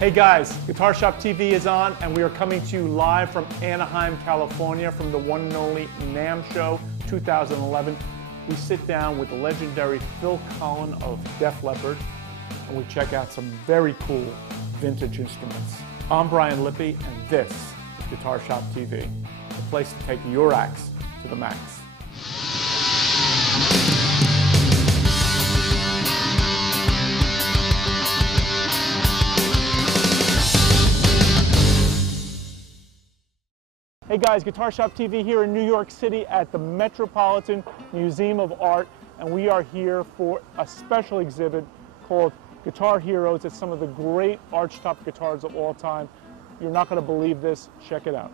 Hey guys, Guitar Shop TV is on, and we are coming to you live from Anaheim, California, from the one and only NAMM Show 2011. We sit down with the legendary Phil Collen of Def Leppard, and we check out some very cool vintage instruments. I'm Brian Lippy, and this is Guitar Shop TV, the place to take your axe to the max. Hey guys, Guitar Shop TV here in New York City at the Metropolitan Museum of Art, and we are here for a special exhibit called Guitar Heroes. It's some of the great archtop guitars of all time. You're not going to believe this. Check it out.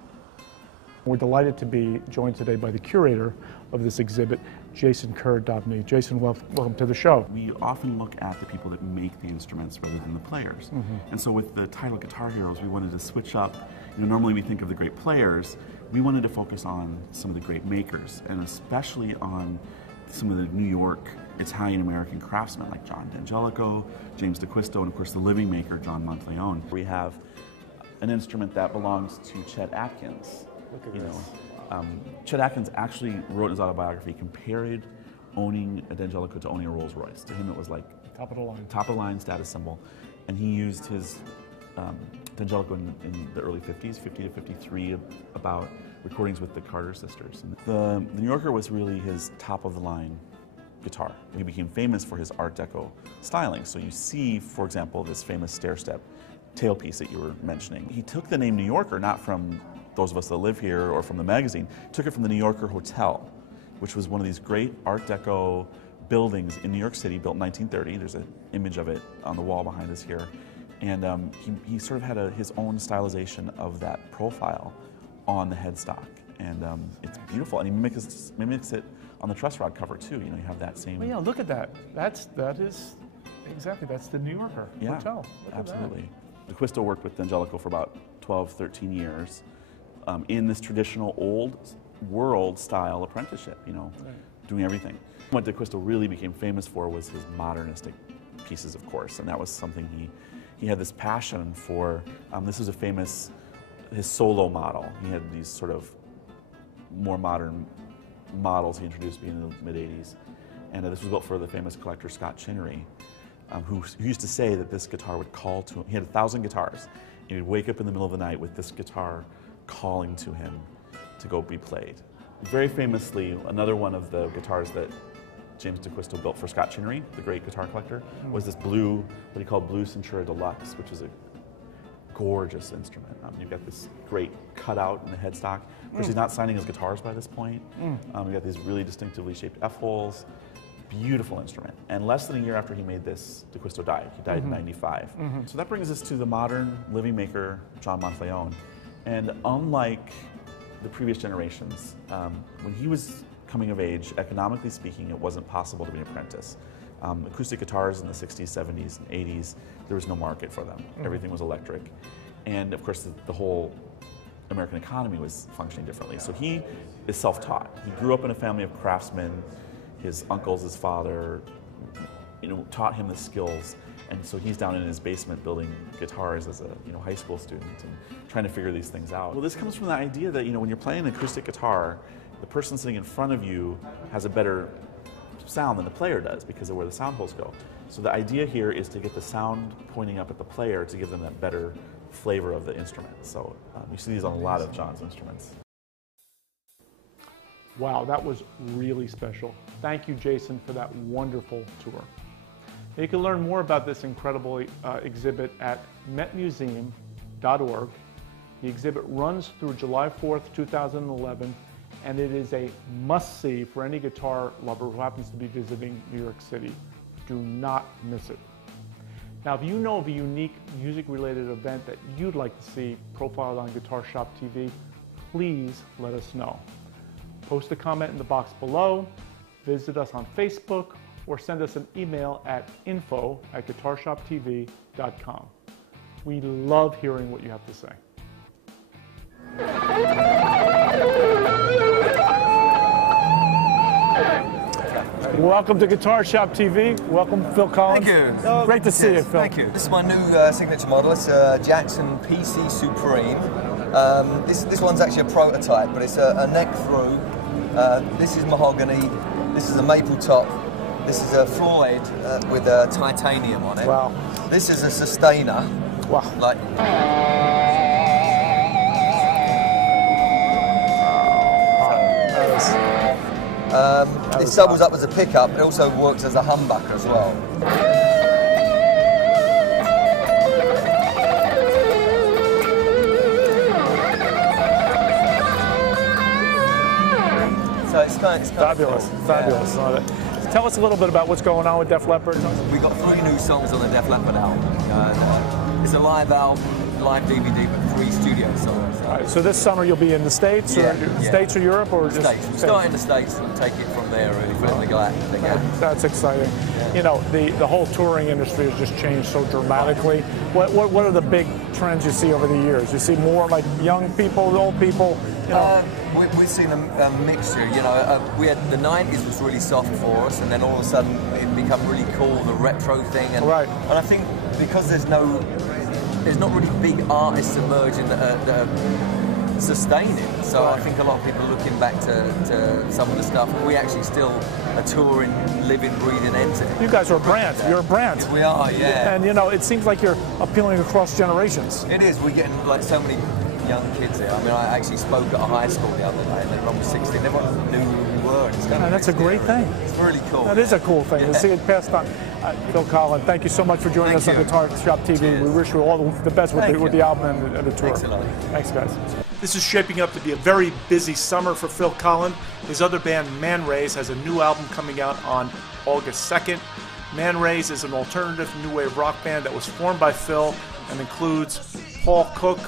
We're delighted to be joined today by the curator of this exhibit, Jason Kerr-Dobney. Jason, welcome to the show. We often look at the people that make the instruments rather than the players. And so with the title Guitar Heroes, we wanted to switch up. Normally we think of the great players. We wanted to focus on some of the great makers, and especially on some of the New York Italian-American craftsmen like John D'Angelico, James D'Acquisto, and of course the living maker, John Monteleone. We have an instrument that belongs to Chet Atkins. Look at this. Chet Atkins actually wrote in his autobiography, compared owning a D'Angelico to owning a Rolls Royce. To him it was like top of the line status symbol. And he used his D'Angelico in the early 50s, 50 to 53, about recordings with the Carter sisters. And the New Yorker was really his top of the line guitar. He became famous for his Art Deco styling. So you see, for example, this famous stair-step tailpiece that you were mentioning. He took the name New Yorker not from those of us that live here or from the magazine, took it from the New Yorker Hotel, which was one of these great Art Deco buildings in New York City, built in 1930. There's an image of it on the wall behind us here. And he sort of had his own stylization of that profile on the headstock. And it's beautiful. And he mimics it on the truss rod cover too. You have that same... Well, yeah, look at that. That is, exactly, that's the New Yorker Hotel. Look absolutely. D'Acquisto worked with D'Angelico for about 12, 13 years in this traditional old world style apprenticeship, doing everything. What D'Acquisto really became famous for was his modernistic pieces, of course, and that was something he had this passion for. This was his solo model. He had these sort of more modern models he introduced in the mid-80s. And this was built for the famous collector Scott Chinnery, who used to say that this guitar would call to him. He had 1,000 guitars, and he'd wake up in the middle of the night with this guitar calling to him to go be played. Very famously, another one of the guitars that James D'Acquisto built for Scott Chinnery, the great guitar collector, was this blue, what he called Blue Centura Deluxe, which is a gorgeous instrument. You've got this great cutout in the headstock. Of course, he's not signing his guitars by this point. You've got these really distinctively shaped F-holes. Beautiful instrument. And less than a year after he made this, D'Acquisto died. He died in '95. So that brings us to the modern living maker, John Monteleone. And unlike the previous generations, when he was coming of age, economically speaking, it wasn't possible to be an apprentice. Acoustic guitars in the 60s, 70s, and 80s, there was no market for them. Everything was electric. And of course, the whole American economy was functioning differently. So he is self-taught. He grew up in a family of craftsmen. His uncles, his father, taught him the skills. And so he's down in his basement building guitars as a high school student and trying to figure these things out. Well, this comes from the idea that when you're playing an acoustic guitar, the person sitting in front of you has a better sound than the player does because of where the sound holes go. So the idea here is to get the sound pointing up at the player to give them that better flavor of the instrument. So you see these on a lot of John's instruments. Wow, that was really special. Thank you, Jason, for that wonderful tour. You can learn more about this incredible exhibit at metmuseum.org. The exhibit runs through July 4th, 2011, and it is a must-see for any guitar lover who happens to be visiting New York City. Do not miss it. Now, if you know of a unique music-related event that you'd like to see profiled on Guitar Shop TV, please let us know. Post a comment in the box below, visit us on Facebook, or send us an email at info@guitarshoptv.com. We love hearing what you have to say. Welcome to Guitar Shop TV. Welcome, Phil Collen. Thank you. Great to see you, Phil. Thank you. This is my new signature model. It's a Jackson PC Supreme. This one's actually a prototype, but it's a neck through. This is mahogany. This is a maple top. This is a Floyd with titanium on it. Wow. This is a sustainer. Wow. Like. This doubles up as a pickup. It also works as a humbucker as well. So it's kind of fabulous, cool. fabulous. Yeah. Tell us a little bit about what's going on with Def Leppard. We've got 3 new songs on the Def Leppard album. It's a live album, live DVD, but 3 studio songs. All right, so this summer you'll be in the States, States or Europe, or just States. We'll start in the States and take it from there, really, fill in the gap. That's exciting. Yeah. You know, the whole touring industry has just changed so dramatically. What are the big trends you see over the years? You see more like young people, old people? You know? We've seen a mixture. You know, we had the 90s was really soft for us, and then all of a sudden it became really cool, the retro thing. And, right. And I think because there's not really big artists emerging that are sustaining. So right. I think a lot of people are looking back to some of the stuff. We actually still a touring, living, breathing entity. You guys are a brand. You're a brand. We are, yeah. And you know, it seems like you're appealing across generations. It is. We're getting like so many young kids here. I mean, I actually spoke at a high school the other day, and everyone was 16. Everyone knew who we were. And that's a great thing. It's really cool. That is a cool thing to see it passed on. Phil Collen, thank you so much for joining us on Guitar Shop TV. Cheers. We wish you all the best with the album and the tour. Thanks a lot. Thanks, guys. This is shaping up to be a very busy summer for Phil Collen. His other band, Manraze, has a new album coming out on August 2nd. Manraze is an alternative new wave rock band that was formed by Phil and includes Paul Cook,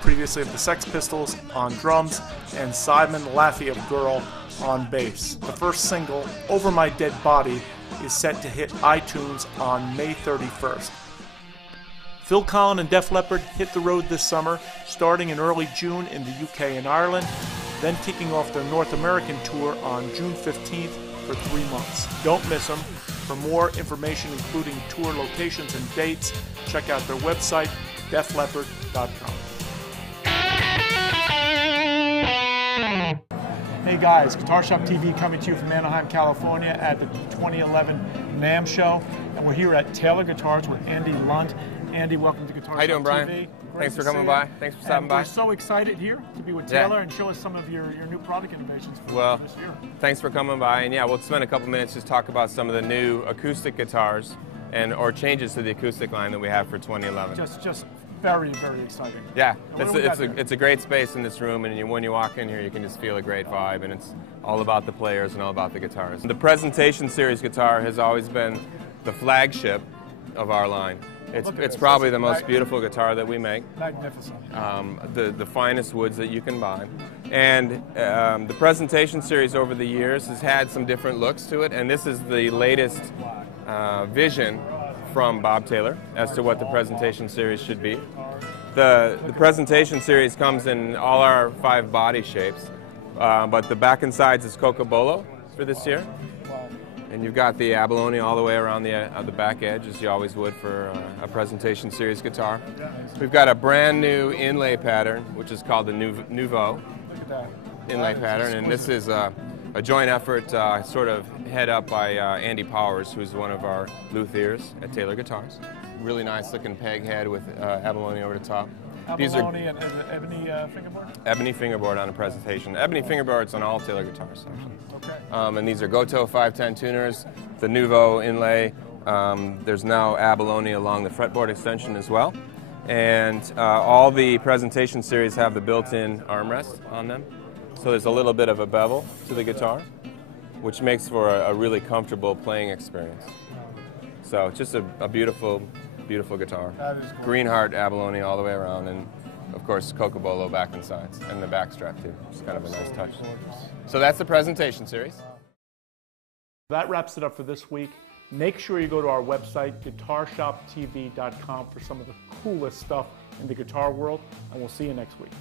previously of the Sex Pistols, on drums, and Simon Laffey of Girl on bass. The first single, Over My Dead Body, is set to hit iTunes on May 31st. Phil Collen and Def Leppard hit the road this summer, starting in early June in the UK and Ireland, then kicking off their North American tour on June 15th for 3 months. Don't miss them. For more information, including tour locations and dates, check out their website, defleppard.com. Hey guys, Guitar Shop TV coming to you from Anaheim, California at the 2011 NAMM show. And we're here at Taylor Guitars with Andy Lund. Andy, welcome to Guitar Shop TV. How you doing, Brian? Thanks for coming by. Thanks for stopping by. We're so excited here to be with Taylor and show us some of your new product innovations for this year. Thanks for coming by. And yeah, we'll spend a couple minutes just talk about some of the new acoustic guitars or changes to the acoustic line that we have for 2011. Just very, very exciting. Yeah, it's a great space in this room, and when you walk in here, you can just feel a great vibe, and it's all about the players and all about the guitars. The Presentation Series guitar has always been the flagship of our line. It's probably the most beautiful guitar that we make. Magnificent. The finest woods that you can buy. And the Presentation Series over the years has had some different looks to it, and this is the latest vision from Bob Taylor as to what the Presentation Series should be. The Presentation Series comes in all our 5 body shapes, but the back and sides is Cocobolo for this year. And you've got the abalone all the way around the back edge, as you always would for a Presentation Series guitar. We've got a brand new inlay pattern, which is called the Nouveau inlay pattern, and this is a joint effort sort of head up by Andy Powers, who's one of our luthiers at Taylor Guitars. Really nice looking peg head with abalone over the top. Abalone and ebony fingerboard? Ebony fingerboard on a Presentation. Ebony fingerboards on all Taylor guitars, actually. Okay. And these are Goto 510 tuners, the Nouveau inlay. There's now abalone along the fretboard extension as well. And all the Presentation Series have the built-in armrest on them. So there's a little bit of a bevel to the guitar, which makes for a really comfortable playing experience. So just a beautiful, beautiful guitar. That is cool. Green heart abalone all the way around, and of course Cocobolo back and sides, and the back strap too. It's kind of a nice touch. So that's the Presentation Series. That wraps it up for this week. Make sure you go to our website, guitarshoptv.com, for some of the coolest stuff in the guitar world, and we'll see you next week.